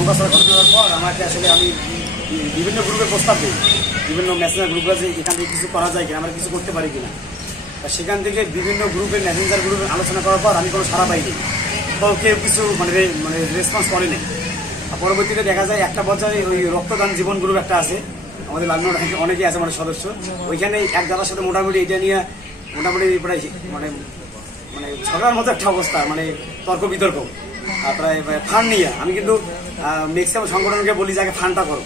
গঙ্গাচড়া ঘটে যাওয়ার পর আমাকে আসলে আমি বিভিন্ন গ্রুপে প্রস্তাব দিই, বিভিন্ন মেসেঞ্জার গ্রুপ আছে, এখান থেকে কিছু করা যায় কিনা, আমরা কিছু করতে পারি কিনা। সেখান থেকে বিভিন্ন গ্রুপের মেসেঞ্জার গ্রুপে আলোচনা করার পর আমি কোনো সাড়া পাইনি, তো কেউ কিছু মানে রেসপন্স করেনি। পরবর্তীতে দেখা যায় একটা পর্যায়ে ওই রক্তদান জীবন গ্রুপ একটা আছে, আমাদের লালনোর অনেকেই আছে আমাদের সদস্য, ওইখানে এক দাদার সাথে মোটামুটি এটা নিয়ে মোটামুটি প্রায় মানে মানে ঝগড়ার মতো একটা অবস্থা, মানে তর্ক বিতর্ক প্রায় ফান্ড নিয়ে। আমি কিন্তু ম্যাক্সিমাম সংগঠনকে বলি যে আগে ফান্ডটা করো,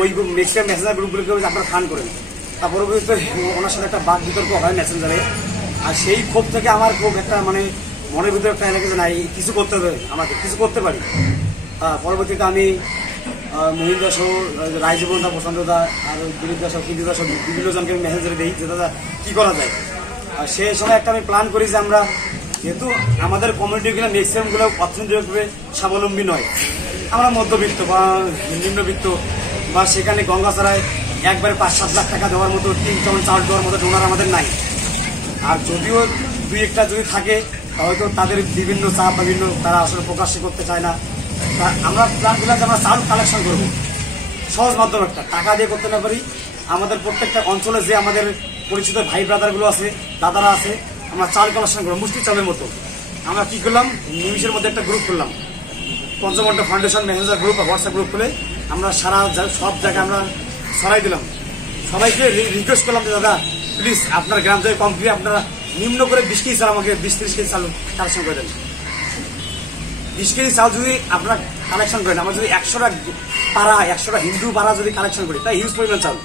ওই ম্যাক্সিমাম মেসেঞ্জার গ্রুপগুলোকে আপনারা ফান্ড করেন। তারপরে ওনার সাথে একটা বাদ বিতর্ক হয় মেসেঞ্জারে, আর সেই ক্ষোভ থেকে আমার খুব একটা মানে মনের ভিতরে একটা এলাকা যে না কিছু করতে হবে, আমাকে কিছু করতে পারি। পরবর্তীতে আমি মহিন্দা সহ রায়জীবন দা, প্রশান্ত দা, আর বিরুদ্ধা সহ কিন্দুদা সহ বিভিন্ন জনকে মেসেঞ্জারে দিই যে দাদা কী করা যায়। আর সেই সময় একটা আমি প্ল্যান করি যে আমরা যেহেতু আমাদের কমিউনিটিগুলো ম্যাক্সিমামগুলো অর্থনৈতিকভাবে স্বাবলম্বী নয়, আমরা মধ্যবিত্ত বা নিম্নবিত্ত, বা সেখানে গঙ্গাচড়ায় একবারে 5-7 লাখ টাকা দেওয়ার মতো 3 টন চাল দেওয়ার মতো ডোনার আমাদের নাই। আর যদিও দুই একটা যদি থাকে হয়তো তাদের বিভিন্ন চাপ বা বিভিন্ন তারা আসলে প্রকাশ করতে চায় না। তা আমরা প্ল্যান করলাম যে আমরা চাল কালেকশন করবো, সহজ মাধ্যম একটা, টাকা দিয়ে করতে না পারি। আমাদের প্রত্যেকটা অঞ্চলে যে আমাদের পরিচিত ভাই ব্রাদারগুলো আছে, দাদারা আছে, আমরা চাল কালেকশন করবো মুষ্টি চালের মতো। আমরা কি করলাম, নিমিশের মধ্যে একটা গ্রুপ করলাম, Panchamanda foundation messenger group, WhatsApp group খুলে আমরা সব জায়গায় আমরা ছড়াই দিলাম। সবাইকে রিকোয়েস্ট করলাম যে দাদা প্লিজ আপনার গ্রাম থেকে কম দিয়ে আপনারা নিম্ন করে 20 কেজি চাল আমাকে 20-30 কেজি চাল কালেকশন করে দেন। 20 কেজি চাল যদি আপনারা কালেকশন করেন, আমরা যদি 100টা পাড়া 100টা হিন্দু পাড়া যদি কালেকশন করি, তাই হিউজ পরিমাণ চাল,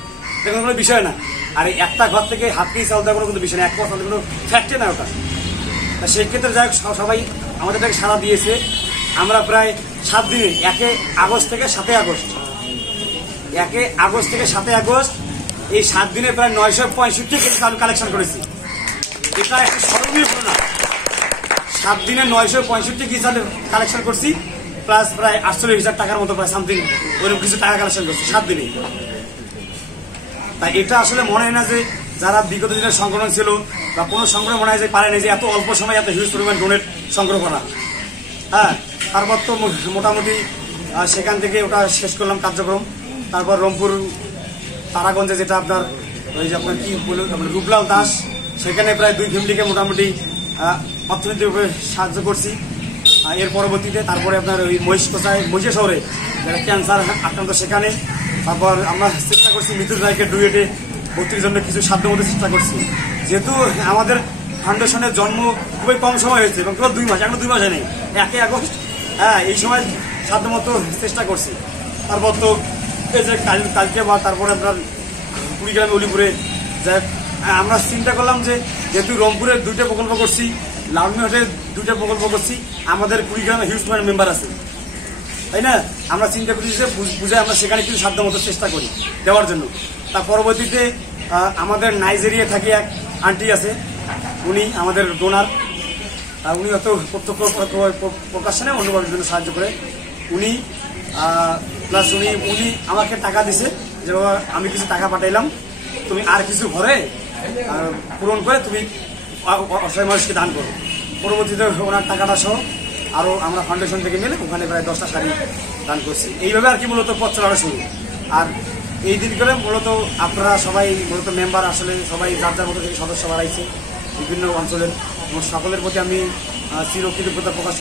দেখুন কোনো বিষয় না। আর একটা ঘর থেকে হাফ কেজি চাল দেওয়ার কোনো বিষয় না, 1 মাস কোনো ফ্যাক্টরি না ওটা। তা সেই ক্ষেত্রে যাই সবাই আমাদেরটাকে সাড়া দিয়েছে। আমরা প্রায় 7 দিনে 1 আগস্ট থেকে 7 আগস্ট, 1 আগস্ট থেকে 7 আগস্ট এই 7 দিনে প্রায় 965 কেজি চাল কালেকশন করেছি। এটা একটা স্মরণীয় ঘটনা। 7 দিনে 965 কেজি চাল কালেকশন করছি, প্লাস প্রায় 48,000 টাকার মতো প্রায় সামথিং ওইরকম কিছু টাকা কালেকশন করছি 7 দিনে। তাই এটা আসলে মনে হয় না যে যারা বিগত দিনের সংগঠন ছিল বা কোনো সংগঠন মনে হয় যে পারে না যে এত অল্প সময় এত হিউজ পরিমাণ ডোনেট সংগ্রহ করা। হ্যাঁ, তারপর তো মোটামুটি সেখান থেকে ওটা শেষ করলাম কার্যক্রম। তারপর রংপুর তারাগঞ্জে যেটা আপনার ওই যে আপনার কি বলে রূপলাল দাস, সেখানে প্রায় 2 ফ্যামিলিকে মোটামুটি অর্থনৈতিকভাবে সাহায্য করছি। এর পরবর্তীতে তারপরে আপনার ওই মহিষা শহরে যারা ক্যান্সার আক্রান্ত সেখানে, তারপর আমরা চেষ্টা করছি মিতুল রায়কে ডুয়েটে ভর্তির জন্য কিছু সাধ্য মতো চেষ্টা করছি। যেহেতু আমাদের ফাউন্ডেশনের জন্ম খুবই কম সময় হয়েছে এবং পুরো 2 মাস, এখনো 2 মাস হয়নি, 1 আগস্ট, হ্যাঁ এই সময় সাধ্য মতো চেষ্টা করছি। তারপর তো এই যে কালকে বা তারপরে আপনার কুড়িগ্রামে অলিপুরে যাই আমরা চিন্তা করলাম যে যেহেতু রংপুরের 2টা প্রকল্প করছি, লালমিহাটের 2টা প্রকল্প করছি, আমাদের কুড়িগ্রামে হিউজ মেম্বার আছে, তাই না? আমরা চিন্তা করছি যে বুঝে আমরা সেখানে কিছু সাধ্য মতো চেষ্টা করি দেওয়ার জন্য। তার পরবর্তীতে আমাদের নাইজেরিয়া থাকে এক আন্টি আছে, উনি আমাদের ডোনার, উনি অত প্রত্যক্ষ প্রকাশনে অন্যভাবে জন্য সাহায্য করে উনি, প্লাস উনি আমাকে টাকা দিছে যে বাবা আমি কিছু টাকা পাঠাইলাম, তুমি আর কিছু ঘরে পূরণ করে তুমি অসহায় মানুষকে দান করো। পরবর্তীতে ওনার টাকাটা সহ আরও আমরা ফাউন্ডেশন থেকে মিলে ওখানে প্রায় 10টা শাড়ি দান করছি। এইভাবে আর কি মূলত পথ চলাটা শুরু। আর এই দিনগুলো মূলত আপনারা সবাই মূলত মেম্বার আসলে সবাই যার যার মতো থেকে সদস্য বাড়াইছে বিভিন্ন অঞ্চলের, সকলের প্রতি আমি চিরকৃতজ্ঞতা প্রকাশ